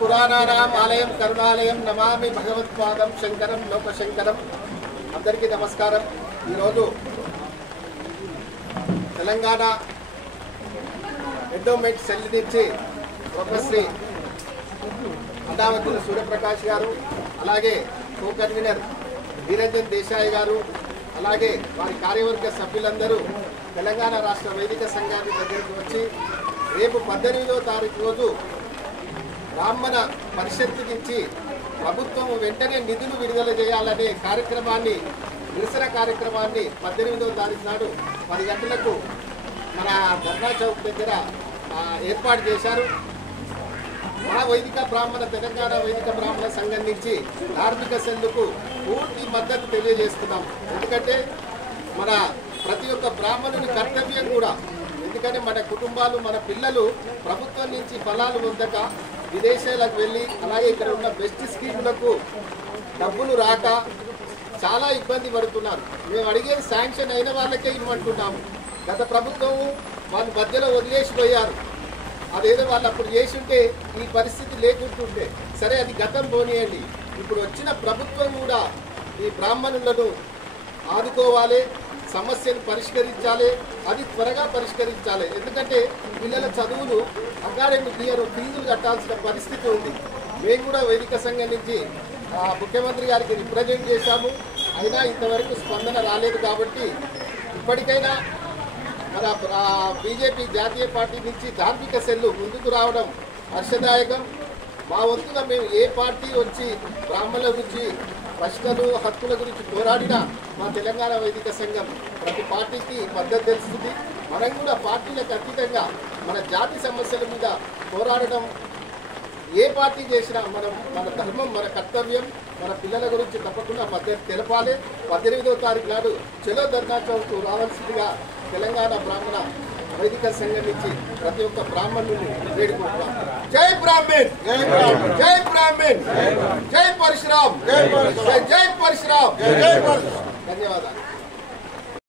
పురాణానాం ఆలయం కరుణాలయం నమామి భగవత్పాదం శంకరం లోకశంకరం. అందరికీ నమస్కారం. ఈరోజు తెలంగాణ ఎండోమెంట్ సెల్ నుంచి ప్రొఫెసర్ అన్నావతుల సూర్యప్రకాష్ గారు, అలాగే కో కన్వీనర్ నిరంజన్ దేశాయ్ గారు, అలాగే వారి కార్యవర్గ సభ్యులందరూ తెలంగాణ రాష్ట్ర వైదిక సంఘాన్ని దగ్గరికి వచ్చి రేపు 18వ తారీఖు రోజు బ్రాహ్మణ పరిషత్తు నుంచి ప్రభుత్వం వెంటనే నిధులు విడుదల చేయాలనే కార్యక్రమాన్ని, నిరసన కార్యక్రమాన్ని 18వ తారీఖు నాడు 10 గంటలకు మన ధర్నా చౌక్ దగ్గర ఏర్పాటు చేశారు. మా వైదిక బ్రాహ్మణ తెలంగాణ వైదిక బ్రాహ్మణ సంఘం నుంచి ధార్మిక సెల్లుకు పూర్తి మద్దతు తెలియజేస్తున్నాం. ఎందుకంటే మన ప్రతి ఒక్క బ్రాహ్మణుని కర్తవ్యం కూడా, ఎందుకంటే మన కుటుంబాలు, మన పిల్లలు ప్రభుత్వం నుంచి ఫలాలు పొందక విదేశాలకు వెళ్ళి, అలాగే ఇక్కడ ఉన్న బెస్ట్ స్కీములకు డబ్బులు రాక చాలా ఇబ్బంది పడుతున్నారు. మేము అడిగేది శాంక్షన్ అయిన వాళ్ళకే ఇవ్వమంటున్నాము. గత ప్రభుత్వం వాళ్ళు మధ్యలో వదిలేసిపోయారు. అదేదో వాళ్ళు అప్పుడు చేసి ఉంటే ఈ పరిస్థితి లేకుంటుంటే సరే, అది గతం పోనీయండి. ఇప్పుడు వచ్చిన ప్రభుత్వం కూడా ఈ బ్రాహ్మణులను ఆదుకోవాలి, సమస్యను పరిష్కరించాలి, అది త్వరగా పరిష్కరించాలి. ఎందుకంటే పిల్లల చదువులు అకాడమిక్ ఇయర్ ఫీజులు కట్టాల్సిన పరిస్థితి ఉంది. మేము కూడా వైదిక సంఘం నుంచి ముఖ్యమంత్రి గారికి రిప్రజెంట్ చేశాము. అయినా ఇంతవరకు స్పందన రాలేదు. కాబట్టి ఇప్పటికైనా మన బీజేపీ జాతీయ పార్టీ నుంచి ధార్మిక సెల్లు ముందుకు రావడం హర్షదాయకం. మా వంతుగా మేము ఏ పార్టీ వచ్చి బ్రాహ్మణుల గురించి, ప్రశ్నలు, హక్కుల గురించి పోరాడినా మా తెలంగాణ వైదిక సంఘం ప్రతి పార్టీకి మద్దతు తెలుస్తుంది. మనం కూడా పార్టీలకు అతీతంగా మన జాతి సమస్యల మీద పోరాడడం ఏ పార్టీ చేసినా మన ధర్మం, మన కర్తవ్యం. మన పిల్లల గురించి తప్పకుండా మద్దతు తెలపాలి. 18వ తారీఖు నాడు చలో ధర్నా చౌక్ రావాల్సిందిగా తెలంగాణ బ్రాహ్మణ వైదిక సంఘం నుంచి ప్రతి ఒక్క బ్రాహ్మణుని వేడుకుంటున్నాం. జై బ్రాహ్మణ్, జై బ్రాహ్మణ్, జై పరశురామ్, జై పరశురామ్. ధన్యవాదాలు.